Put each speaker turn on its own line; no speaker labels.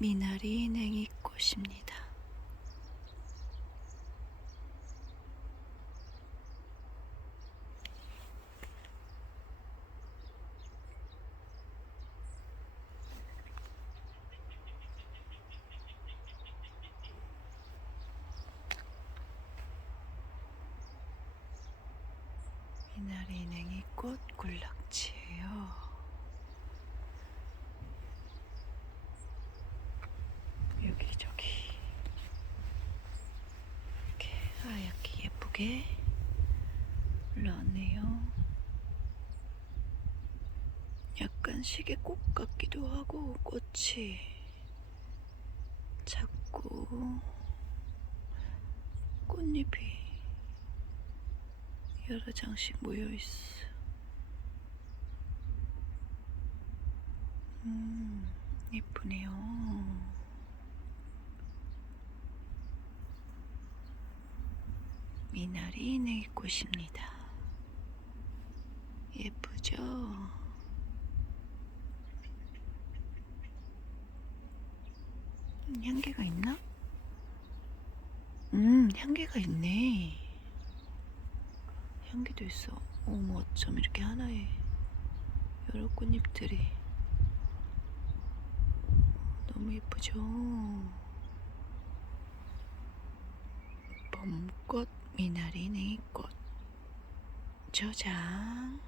미나리 냉이꽃입니다. 미나리 냉이꽃 군락지예요. 여기저기 이렇게 하얗게 예쁘게 올라왔네요. 약간 시계꽃 같기도 하고 꽃이 작고 꽃잎이 여러 장씩 모여 있어. 음, 예쁘네요. 미나리 냉이꽃입니다. 예쁘죠? 음, 향기가 있나? 음, 향기가 있네. 향기도 있어. 어머, 어쩜 이렇게 하나에 여러 꽃잎들이 너무 예쁘죠? 봄꽃 미나리 냉이꽃 저장